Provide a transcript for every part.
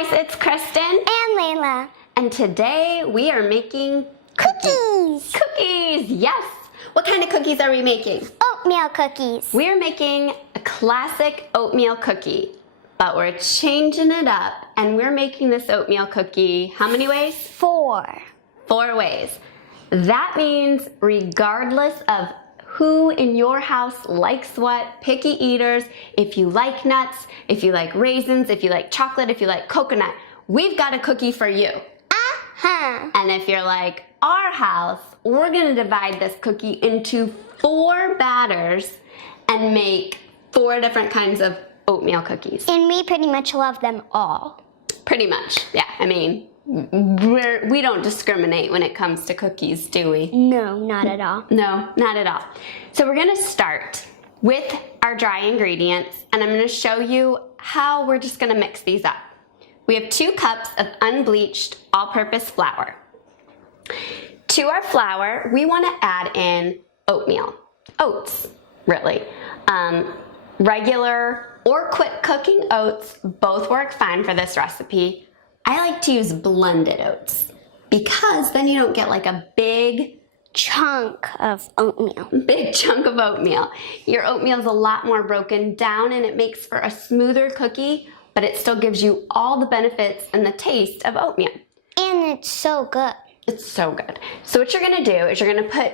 guys, it's Kristen and Layla. And today we are making Cookies! Cookies, yes! What kind of cookies are we making? Oatmeal cookies. We're making a classic oatmeal cookie, but we're changing it up and we're making this oatmeal cookie, how many ways? 4. 4 ways. That means regardless of who in your house likes what, picky eaters, if you like nuts, if you like raisins, if you like chocolate, if you like coconut, we've got a cookie for you. And if you're like our house, we're gonna divide this cookie into 4 batters and make 4 different kinds of oatmeal cookies. And we pretty much love them all. Pretty much, yeah. I mean, we don't discriminate when it comes to cookies, do we? No, not at all. No, not at all. So we're gonna start with our dry ingredients, and I'm gonna show you how we're just gonna mix these up. We have 2 cups of unbleached all-purpose flour. To our flour, we wanna add in oatmeal. Oats, really. Regular or quick cooking oats, both work fine for this recipe. I like to use blended oats because then you don't get like a big chunk of oatmeal. Big chunk of oatmeal. Your oatmeal is a lot more broken down and it makes for a smoother cookie, but it still gives you all the benefits and the taste of oatmeal. And it's so good. It's so good. So what you're gonna do is you're gonna put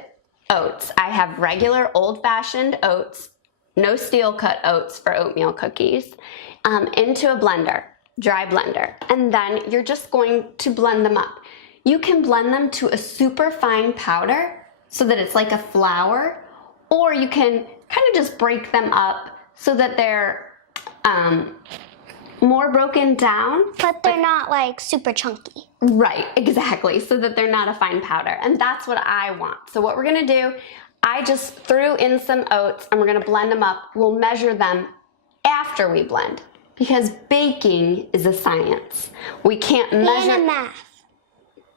oats. I have regular old-fashioned oats, no steel cut oats for oatmeal cookies, into a blender. Dry blender, and then you're just going to blend them up. You can blend them to a super fine powder so that it's like a flour, or you can kind of just break them up so that they're more broken down. But they're not like super chunky. Right, exactly, so that they're not a fine powder, and that's what I want. So what we're gonna do, I just threw in some oats and we're gonna blend them up. We'll measure them after we blend. Because baking is a science. We can't measure. And a math.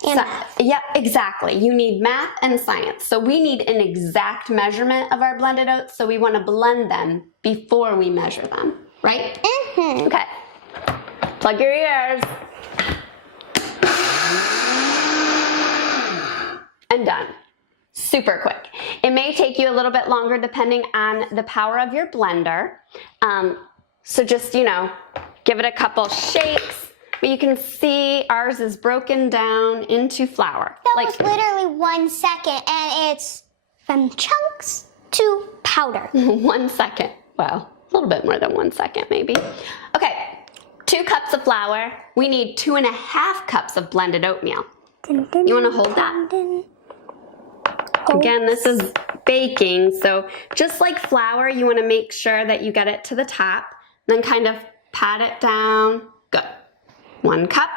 Math. Yep, exactly. You need math and science. So we need an exact measurement of our blended oats, so we want to blend them before we measure them, right? Mm-hmm. Okay. Plug your ears. And done. Super quick. It may take you a little bit longer depending on the power of your blender. So just, you know, give it a couple shakes, but you can see ours is broken down into flour. That was literally 1 second, and it's from chunks to powder. 1 second. Wow, a little bit more than 1 second maybe. Okay, 2 cups of flour. We need 2.5 cups of blended oatmeal. You want to hold that? Again, this is baking, so just like flour, you want to make sure that you get it to the top. Then kind of pat it down. Good. 1 cup.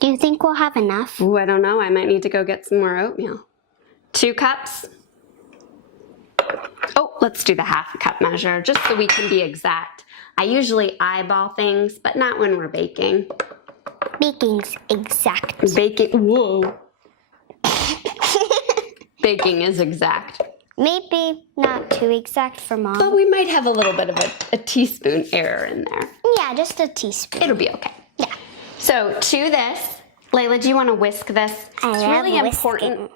Do you think we'll have enough? Ooh, I don't know. I might need to go get some more oatmeal. 2 cups. Oh, let's do the ½ cup measure, just so we can be exact. I usually eyeball things, but not when we're baking. Baking's exact. Baking, whoa. Baking is exact. Maybe not too exact for Mom. But we might have a little bit of a teaspoon error in there. Yeah, just a teaspoon. It'll be okay. Yeah. So to this, Layla, do you want to whisk this? It's really important.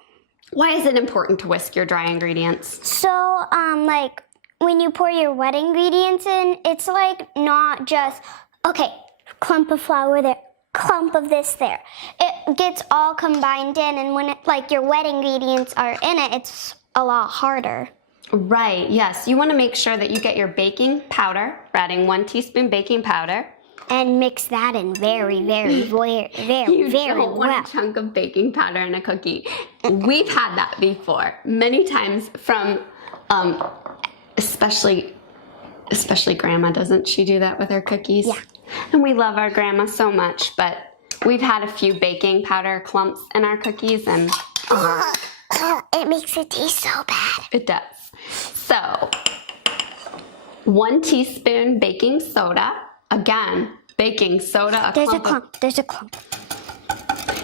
Why is it important to whisk your dry ingredients? So, like, when you pour your wet ingredients in, it's like not just, okay, clump of flour there, clump of this there. It gets all combined in, and when like your wet ingredients are in it, it's a lot harder. Right, yes. You want to make sure that you get your baking powder. We're adding 1 teaspoon baking powder. And mix that in very, very, very, You very don't want a chunk of baking powder in a cookie. We've had that before, many times from, especially Grandma, doesn't she do that with her cookies? Yeah. And we love our Grandma so much, but we've had a few baking powder clumps in our cookies, and it makes it taste so bad. it does. So, 1 teaspoon baking soda. Again, baking soda. There's a clump.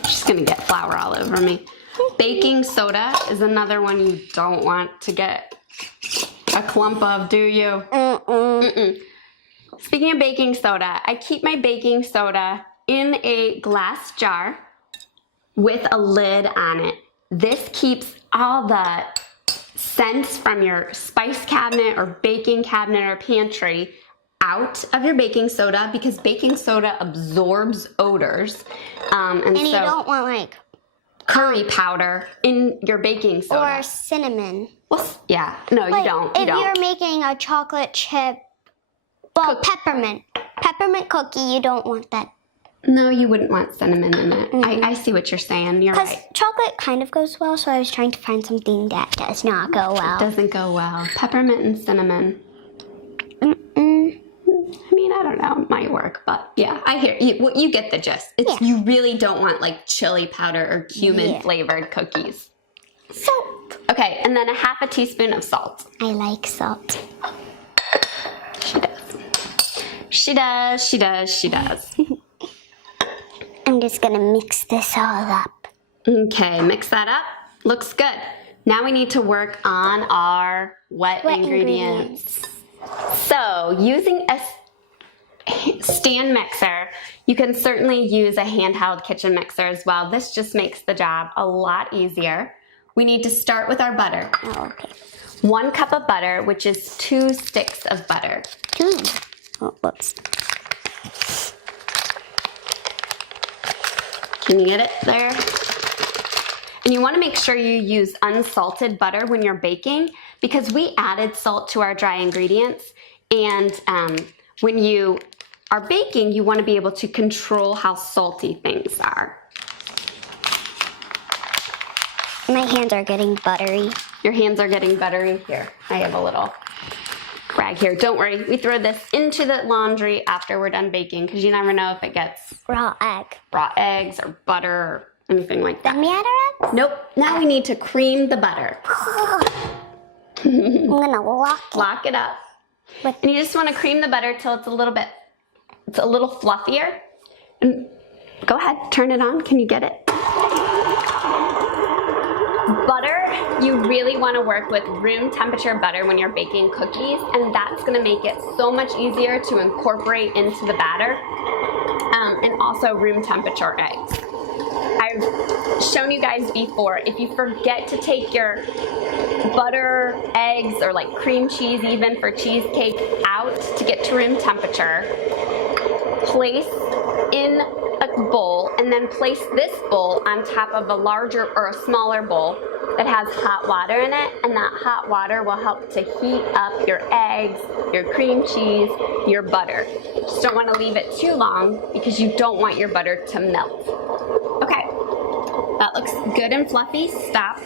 She's gonna get flour all over me. Baking soda is another one you don't want to get a clump of, do you? Speaking of baking soda, I keep my baking soda in a glass jar with a lid on it. This keeps all the scents from your spice cabinet or baking cabinet or pantry out of your baking soda because baking soda absorbs odors. And you so don't want like curry powder in your baking soda. or cinnamon. Well, yeah, no, Like, you don't. If you're making a chocolate chip, well, peppermint cookie, you don't want that. No, you wouldn't want cinnamon in it. I see what you're saying. You're Because right. chocolate kind of goes well, so I was trying to find something that does not go well. Doesn't go well. Peppermint and cinnamon. I mean, I don't know. It might work, but yeah, I hear you. Well, you get the gist. It's You really don't want like chili powder or cumin flavored cookies. Salt. Okay, and then a half a teaspoon of salt. I like salt. She does. She does. She does. She does. I'm just gonna mix this all up. Okay, mix that up. Looks good. Now we need to work on our wet ingredients. So, using a stand mixer, you can certainly use a handheld kitchen mixer as well. This just makes the job a lot easier. We need to start with our butter. Oh, okay. 1 cup of butter, which is 2 sticks of butter. Oh, whoops. Can you get it there? And you want to make sure you use unsalted butter when you're baking because we added salt to our dry ingredients. And when you are baking, you want to be able to control how salty things are. My hands are getting buttery. Your hands are getting buttery. Here, I have a little rag here. Don't worry, we throw this into the laundry after we're done baking because you never know if it gets Raw egg. raw eggs or butter or anything like that. Then we add our eggs? Nope, now we need to cream the butter. I'm gonna Lock it up. And you just want to cream the butter till it's a little fluffier. And go ahead, turn it on. Can you get it? Butter, you really want to work with room temperature butter when you're baking cookies, and that's going to make it so much easier to incorporate into the batter, and also room temperature eggs. I've shown you guys before, if you forget to take your butter, eggs, or like cream cheese even for cheesecake out to get to room temperature, place in a bowl and then place this bowl on top of a larger or a smaller bowl that has hot water in it, and that hot water will help to heat up your eggs, your cream cheese, your butter. Just don't want to leave it too long because you don't want your butter to melt. Okay, that looks good and fluffy. Stop.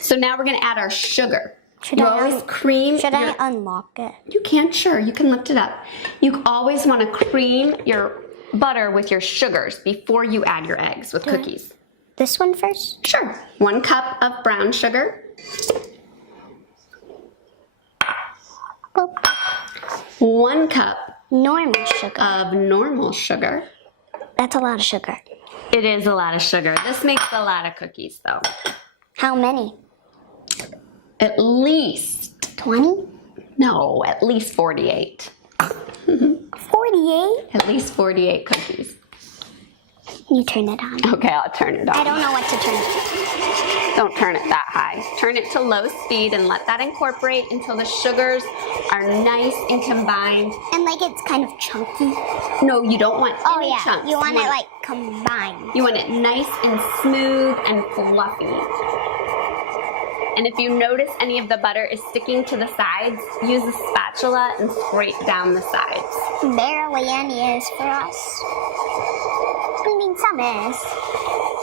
So now we're going to add our sugar. Should I unlock it? You can, sure. You can lift it up. You always want to cream your butter with your sugars before you add your eggs with cookies. This one first? Sure. 1 cup of brown sugar. 1 cup Normal sugar. of normal sugar. That's a lot of sugar. It is a lot of sugar. This makes a lot of cookies though. How many? At least 20? No, at least 48. 48? At least 48 cookies. You turn it on. Okay, I'll turn it on. I don't know what to turn it on. Don't turn it that high. Turn it to low speed and let that incorporate until the sugars are nice and combined. And like it's kind of chunky. No, you don't want any chunks. You want it like combined. You want it nice and smooth and fluffy. And if you notice any of the butter is sticking to the sides, use a spatula and scrape down the sides. Barely any is for us. I mean, some is.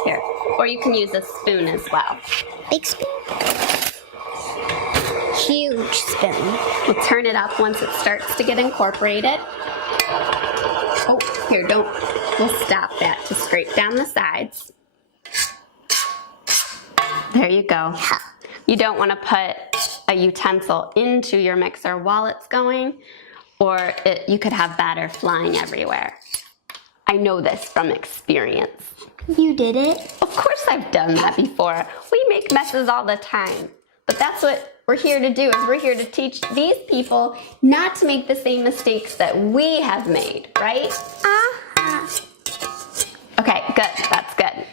Here. Or you can use a spoon as well. Big spoon? Huge spoon. We'll turn it up once it starts to get incorporated. Oh, here, we'll stop that to scrape down the sides. There you go. You don't want to put a utensil into your mixer while it's going, or you could have batter flying everywhere. I know this from experience. You did it? Of course I've done that before. We make messes all the time, but that's what we're here to do is we're here to teach these people not to make the same mistakes that we have made, right? Uh-huh. Okay, good. That's good.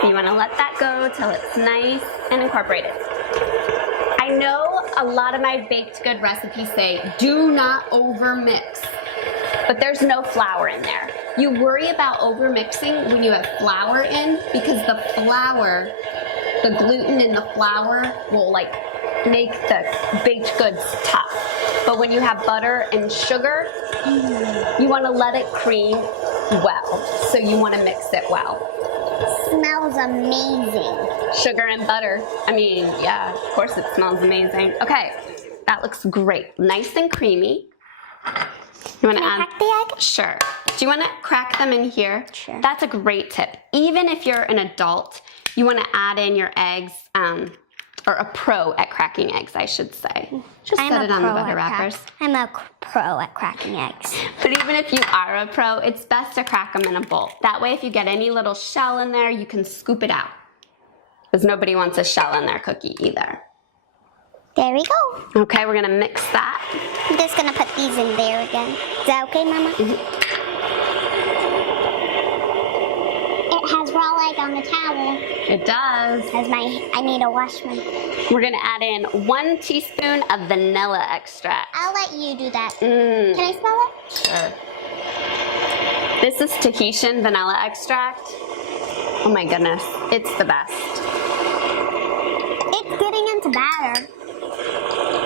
So you want to let that go till it's nice and incorporated. I know a lot of my baked good recipes say do not over mix, but there's no flour in there. You worry about over mixing when you have flour in because the flour, the gluten in the flour will like make the baked goods tough. But when you have butter and sugar, you want to let it cream well. So you want to mix it well. Smells amazing. Sugar and butter. I mean, yeah, of course it smells amazing. Okay, that looks great. Nice and creamy. You want to add? Crack the egg? Sure. Do you want to crack them in here? Sure. That's a great tip. Even if you're an adult, you want to add in your eggs, or a pro at cracking eggs, I should say. Just set it on the butter wrappers. I'm a pro at cracking eggs. But even if you are a pro, it's best to crack them in a bowl. That way, if you get any little shell in there, you can scoop it out. Because nobody wants a shell in their cookie either. There we go. Okay, we're gonna mix that. I'm just gonna put these in there again. Is that okay, Mama? Mm-hmm. It has raw egg on the towel. It does. I need to wash my... We're gonna add in 1 teaspoon of vanilla extract. I'll let you do that. Can I smell it? Sure. This is Tahitian vanilla extract. Oh my goodness, it's the best. It's getting into batter.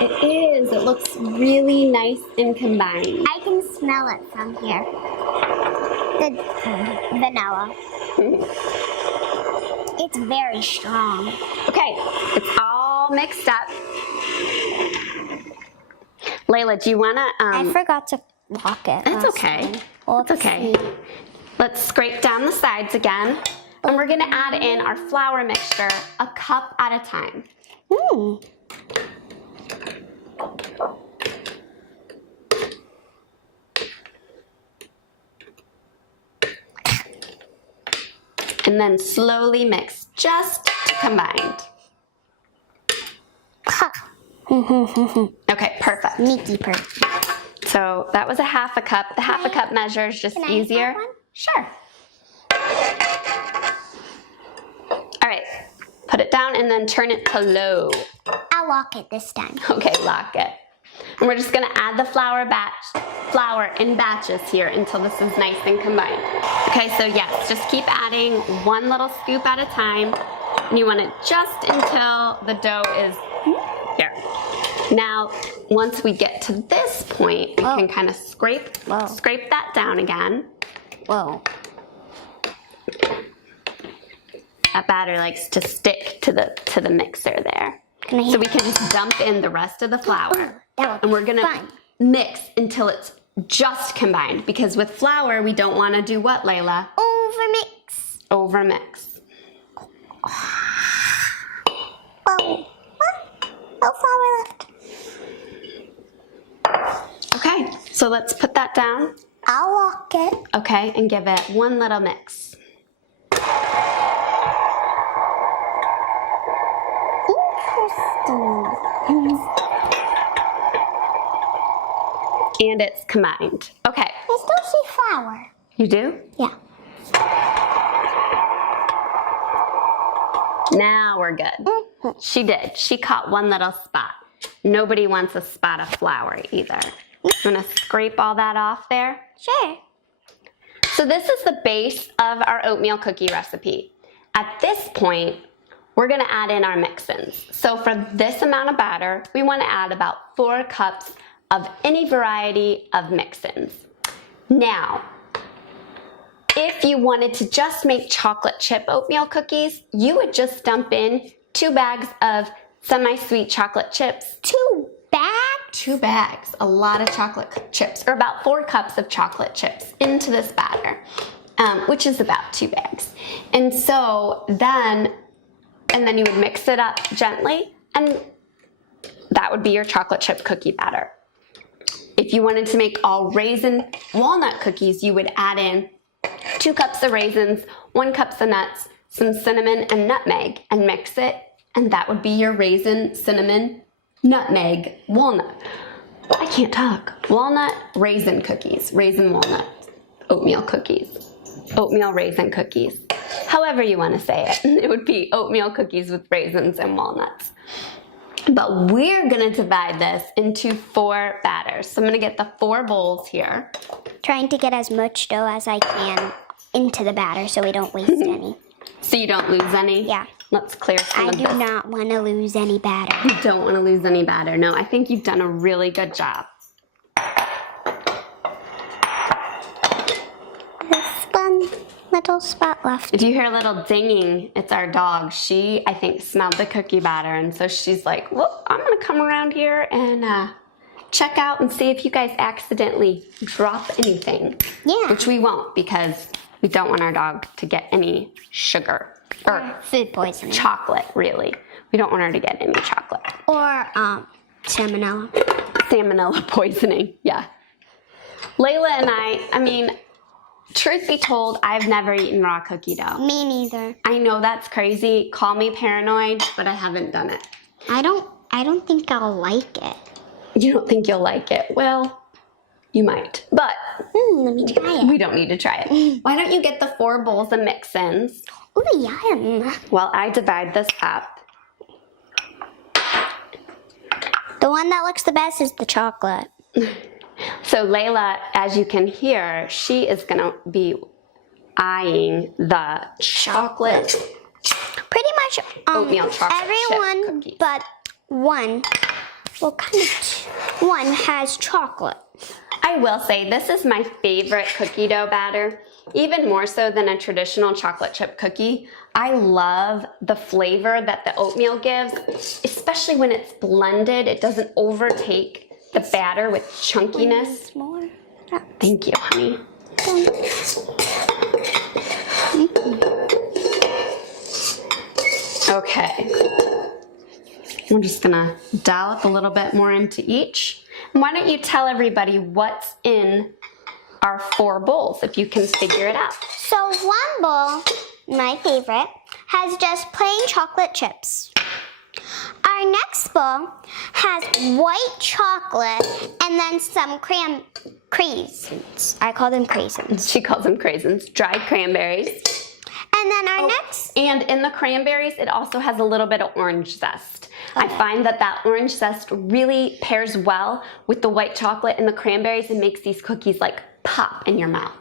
It is. It looks really nice and combined. I can smell it from here. The vanilla. It's very strong. Okay, it's all mixed up. Layla, do you want to... I forgot to lock it. It's okay. It's okay. Let's scrape down the sides again. And we're going to add in our flour mixture a cup at a time. And then slowly mix just to combine. Okay, perfect. Sneaky perfect. So that was a half a cup. The half a cup measure is just easier. Have one? Sure. All right, put it down and then turn it to low. I'll lock it this time. Okay, lock it. And we're just gonna add the flour in batches here until this is nice and combined. Okay, so yes, just keep adding 1 little scoop at a time. And you want it just until the dough is here. Now, once we get to this point, we can kind of scrape that down again. Whoa. That batter likes to stick to the mixer there. So we can just dump in the rest of the flour. And we're gonna mix until it's just combined. Because with flour, we don't wanna do what, Layla? Overmix. Overmix. Whoa. No flour left. Okay, so let's put that down. I'll lock it. Okay, and give it 1 little mix. Interesting. And it's combined. Okay. I still see flour. You do? Yeah. Now we're good. She did. She caught 1 little spot. Nobody wants a spot of flour either. You want to scrape all that off there? Sure. So this is the base of our oatmeal cookie recipe. At this point, we're going to add in our mix-ins. So for this amount of batter, we want to add about 4 cups of any variety of mix-ins. Now, if you wanted to just make chocolate chip oatmeal cookies, you would just dump in 2 bags of semi-sweet chocolate chips. 2 bags? 2 bags, a lot of chocolate chips, or about 4 cups of chocolate chips into this batter, which is about 2 bags. And so then you would mix it up gently, and that would be your chocolate chip cookie batter. If you wanted to make all raisin walnut cookies, you would add in 2 cups of raisins, 1 cup of nuts, some cinnamon and nutmeg and mix it, and that would be your raisin, cinnamon, nutmeg, walnut. I can't talk. Walnut raisin cookies, raisin walnut oatmeal cookies, oatmeal raisin cookies. However you want to say it. It would be oatmeal cookies with raisins and walnuts. But we're gonna divide this into 4 batters. So I'm gonna get the 4 bowls here. Trying to get as much dough as I can into the batter so we don't waste any. So you don't lose any? Yeah. Let's clear some of this. I do not want to lose any batter. You don't want to lose any batter. No, I think you've done a really good job. This one little spot left. If you hear a little dinging, it's our dog. She, I think, smelled the cookie batter, and so she's like, well, I'm going to come around here and check out and see if you guys accidentally drop anything. Yeah. Which we won't, because we don't want our dog to get any sugar. Or food poisoning. Chocolate, really. We don't want her to get any chocolate. Or salmonella. Salmonella poisoning, yeah. Layla and I mean, truth be told, I've never eaten raw cookie dough. Me neither. I know that's crazy. Call me paranoid, but I haven't done it. I don't think I'll like it. You don't think you'll like it? Well, you might, but Let me try it. we don't need to try it. Why don't you get the 4 bowls of mix-ins? Oh, yum. While I divide this up. The one that looks the best is the chocolate. So Layla, as you can hear, she is gonna be eyeing the chocolate. Pretty much Oatmeal chocolate chip everyone cookies. but one, well, one has chocolate. I will say this is my favorite cookie dough batter, even more so than a traditional chocolate chip cookie. I love the flavor that the oatmeal gives, especially when it's blended. It doesn't overtake the batter with chunkiness. More. Thank you, honey. Okay. We're just gonna dollop a little bit more into each. And why don't you tell everybody what's in our 4 bowls, if you can figure it out. So one bowl, my favorite, has just plain chocolate chips. Our next bowl has white chocolate and then some craisins. I call them craisins. She calls them craisins, dried cranberries. And then our next... And in the cranberries, it also has a little bit of orange zest. I find that orange zest really pairs well with the white chocolate and the cranberries and makes these cookies like pop in your mouth.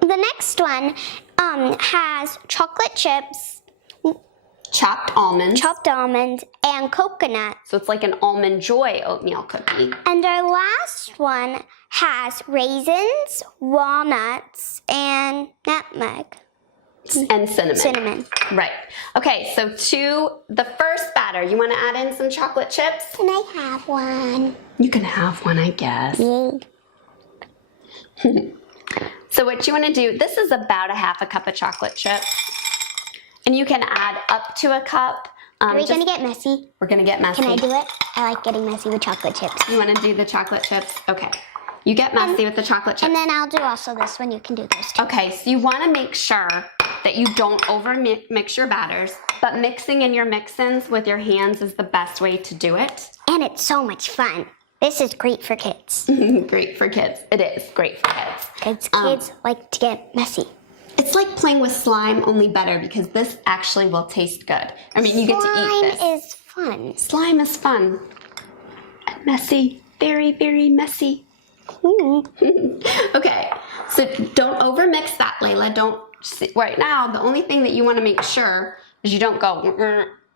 The next one has chocolate chips, Chopped almonds. and coconut. So it's like an almond joy oatmeal cookie. And our last one has raisins, walnuts, and nutmeg. And cinnamon. Cinnamon. Right. Okay, so to the first batter, you want to add in some chocolate chips? Can I have one? You can have one, I guess. Yay. So what you want to do, this is about a 1/2 cup of chocolate chips. And you can add up to a cup. Are we going to get messy? We're going to get messy. Can I do it? I like getting messy with chocolate chips. You want to do the chocolate chips? Okay. You get messy with the chocolate chips. And then I'll do also this one. You can do those too. Okay, so you want to make sure that you don't over mix your batters, but mixing in your mix-ins with your hands is the best way to do it. And it's so much fun. This is great for kids. Great for kids. It is great for kids. Because kids like to get messy. It's like playing with slime, only better, because this actually will taste good. I mean, you get to eat this. Slime is fun. Slime is fun. And messy. Very, very messy. Okay, so don't overmix that, Layla. Don't, right now, the only thing that you want to make sure is you don't go,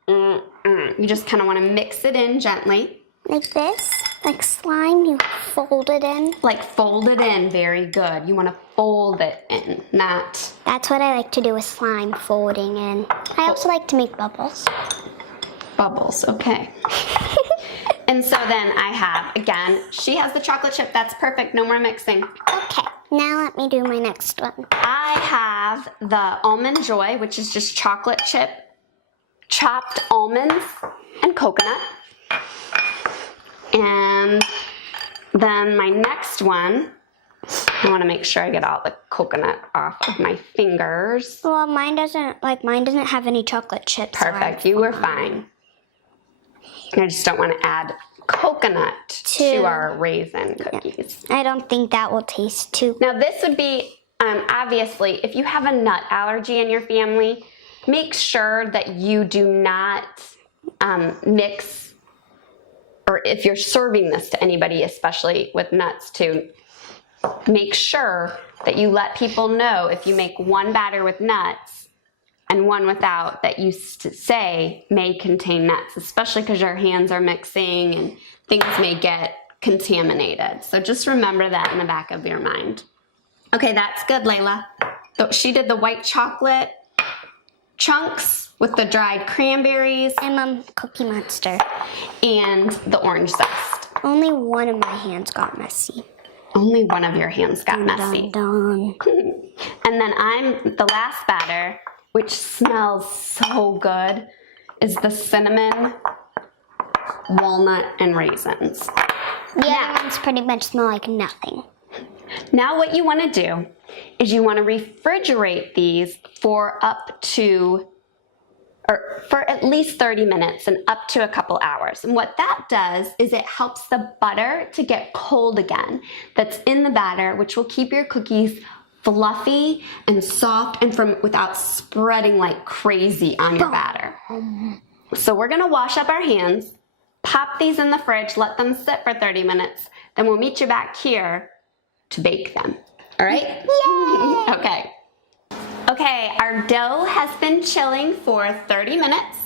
you just kind of want to mix it in gently. Like this? Like slime, you fold it in? Like fold it in, very good. You want to fold it in, not... That's what I like to do with slime, folding in. I also like to make bubbles. Bubbles, okay. And so then I have, again, she has the chocolate chip. That's perfect, no more mixing. Okay, now let me do my next one. I have the Almond Joy, which is just chocolate chip, chopped almonds, and coconut. And then my next one I want to make sure I get all the coconut off of my fingers. Well, mine doesn't have any chocolate chips. Perfect, you were fine. I just don't want to add coconut to our raisin cookies. I don't think that will taste too. Now this would be, obviously, if you have a nut allergy in your family, make sure that you do not mix, or if you're serving this to anybody, especially with nuts too, make sure that you let people know if you make one batter with nuts and one without, that you say may contain nuts, especially because your hands are mixing and things may get contaminated. So just remember that in the back of your mind. Okay, that's good, Layla. So she did the white chocolate chunks with the dried cranberries. I'm Cookie Monster. And the orange zest. Only one of my hands got messy. Only one of your hands got messy. Dun, dun. And then the last batter, which smells so good, is the cinnamon, walnut, and raisins. The other ones pretty much smell like nothing. Now what you want to do is you want to refrigerate these for at least 30 minutes and up to a couple hours. And what that does is it helps the butter to get cold again that's in the batter, which will keep your cookies fluffy and soft and without spreading like crazy on your batter. So we're gonna wash up our hands, pop these in the fridge, let them sit for 30 minutes, then we'll meet you back here to bake them. All right? Yay! Okay. Okay, our dough has been chilling for 30 minutes,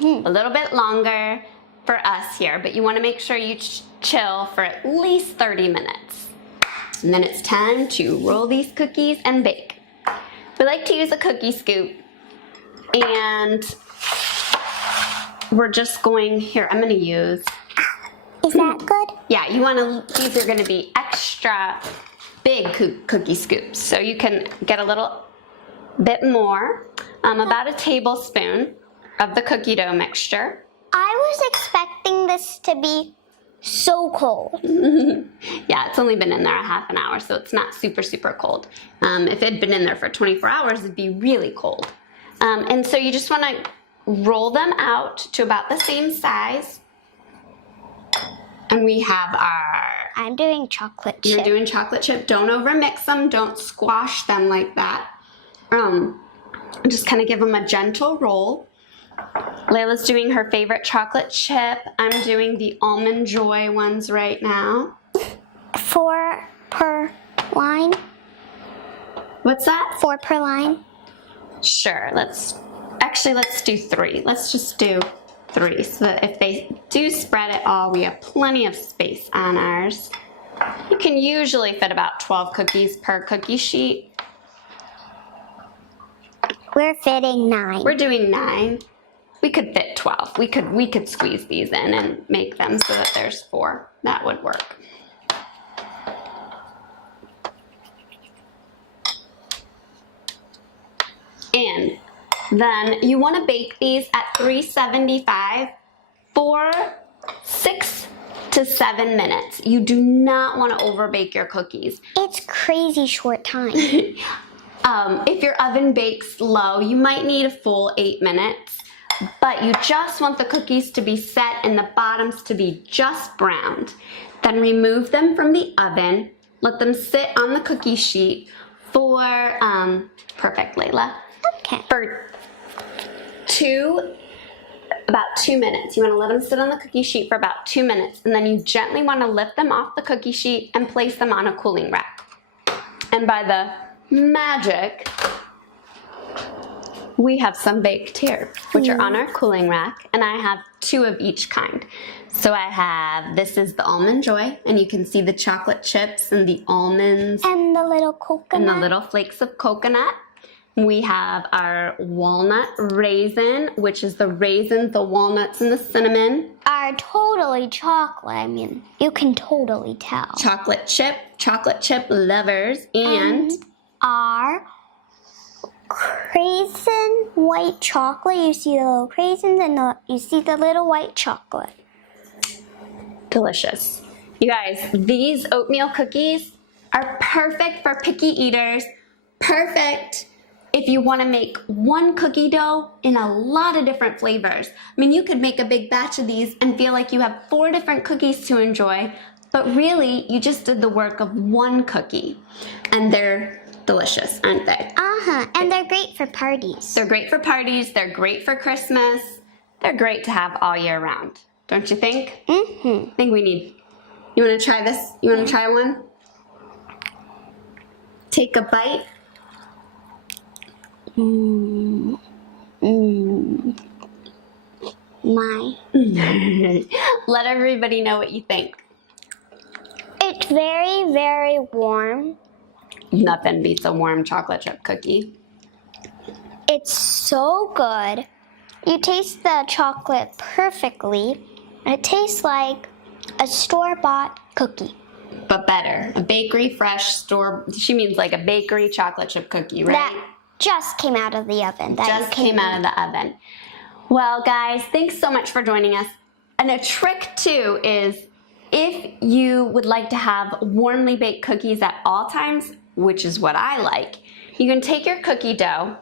a little bit longer for us here, but you want to make sure you chill for at least 30 minutes. And then it's time to roll these cookies and bake. We like to use a cookie scoop, and we're just going, here, I'm going to use. Is that good? Yeah, these are going to be extra big cookie scoops, so you can get a little bit more, about a tablespoon of the cookie dough mixture. I was expecting this to be so cold. Yeah, it's only been in there a half an hour, so it's not super, super cold. If it had been in there for 24 hours, it'd be really cold. And so you just want to roll them out to about the same size. And we have I'm doing chocolate chip. You're doing chocolate chip. Don't overmix them. Don't squash them like that. Just kind of give them a gentle roll. Layla's doing her favorite chocolate chip. I'm doing the Almond Joy ones right now. 4 per line? What's that? 4 per line? Sure, let's do 3. Let's just do 3 so that if they do spread it all, we have plenty of space on ours. You can usually fit about 12 cookies per cookie sheet. We're fitting 9. We're doing 9. We could fit 12. We could squeeze these in and make them so that there's 4. That would work. And then you want to bake these at 375 for 6 to 7 minutes. You do not want to overbake your cookies. It's crazy short time. If your oven bakes low, you might need a full 8 minutes, but you just want the cookies to be set and the bottoms to be just browned. Then remove them from the oven, let them sit on the cookie sheet for, perfect, Layla. Okay. For about 2 minutes. You want to let them sit on the cookie sheet for about 2 minutes, and then you gently want to lift them off the cookie sheet and place them on a cooling rack. And by the magic, we have some baked here, which are on our cooling rack, and I have 2 of each kind. So I have, this is the Almond Joy, and you can see the chocolate chips and the almonds. And the little coconut. And the little flakes of coconut. We have our walnut raisin, which is the raisins, the walnuts, and the cinnamon. Are totally chocolate. I mean, you can totally tell. Chocolate chip lovers, and our raisin white chocolate. You see the little raisins and you see the little white chocolate. delicious. You guys, these oatmeal cookies are perfect for picky eaters, perfect if you want to make one cookie dough in a lot of different flavors. I mean, you could make a big batch of these and feel like you have 4 different cookies to enjoy, but really you just did the work of one cookie. And they're delicious, aren't they? And they're great for parties. They're great for parties, they're great for Christmas, they're great to have all year round. Don't you think? I think we need, you want to try this? You want to try one? Take a bite. My. Let everybody know what you think. It's very, very warm. Nothing beats a warm chocolate chip cookie. It's so good. You taste the chocolate perfectly. It tastes like a store-bought cookie. But better. A bakery fresh store. She means like a bakery chocolate chip cookie, right? That just came out of the oven. Just came out of the oven. Well, guys, thanks so much for joining us. And a trick too is if you would like to have warmly baked cookies at all times, which is what I like, you can take your cookie dough,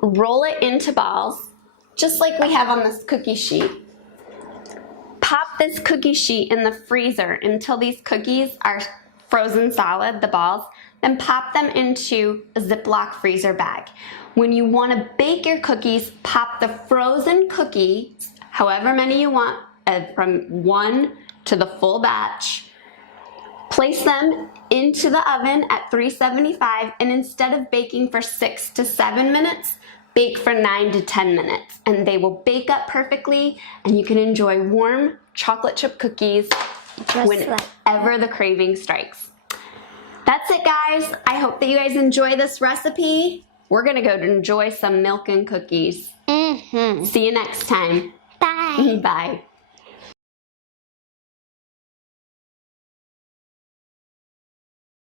roll it into balls, just like we have on this cookie sheet. Pop this cookie sheet in the freezer until these cookies are frozen solid, the balls, then pop them into a Ziploc freezer bag. When you want to bake your cookies, pop the frozen cookies, however many you want, from 1 to the full batch, place them into the oven at 375, and instead of baking for 6 to 7 minutes, bake for 9 to 10 minutes, and they will bake up perfectly, and you can enjoy warm chocolate chip cookies whenever the craving strikes. That's it, guys. I hope that you guys enjoy this recipe. We're gonna go to enjoy some milk and cookies. See you next time. Bye. Bye.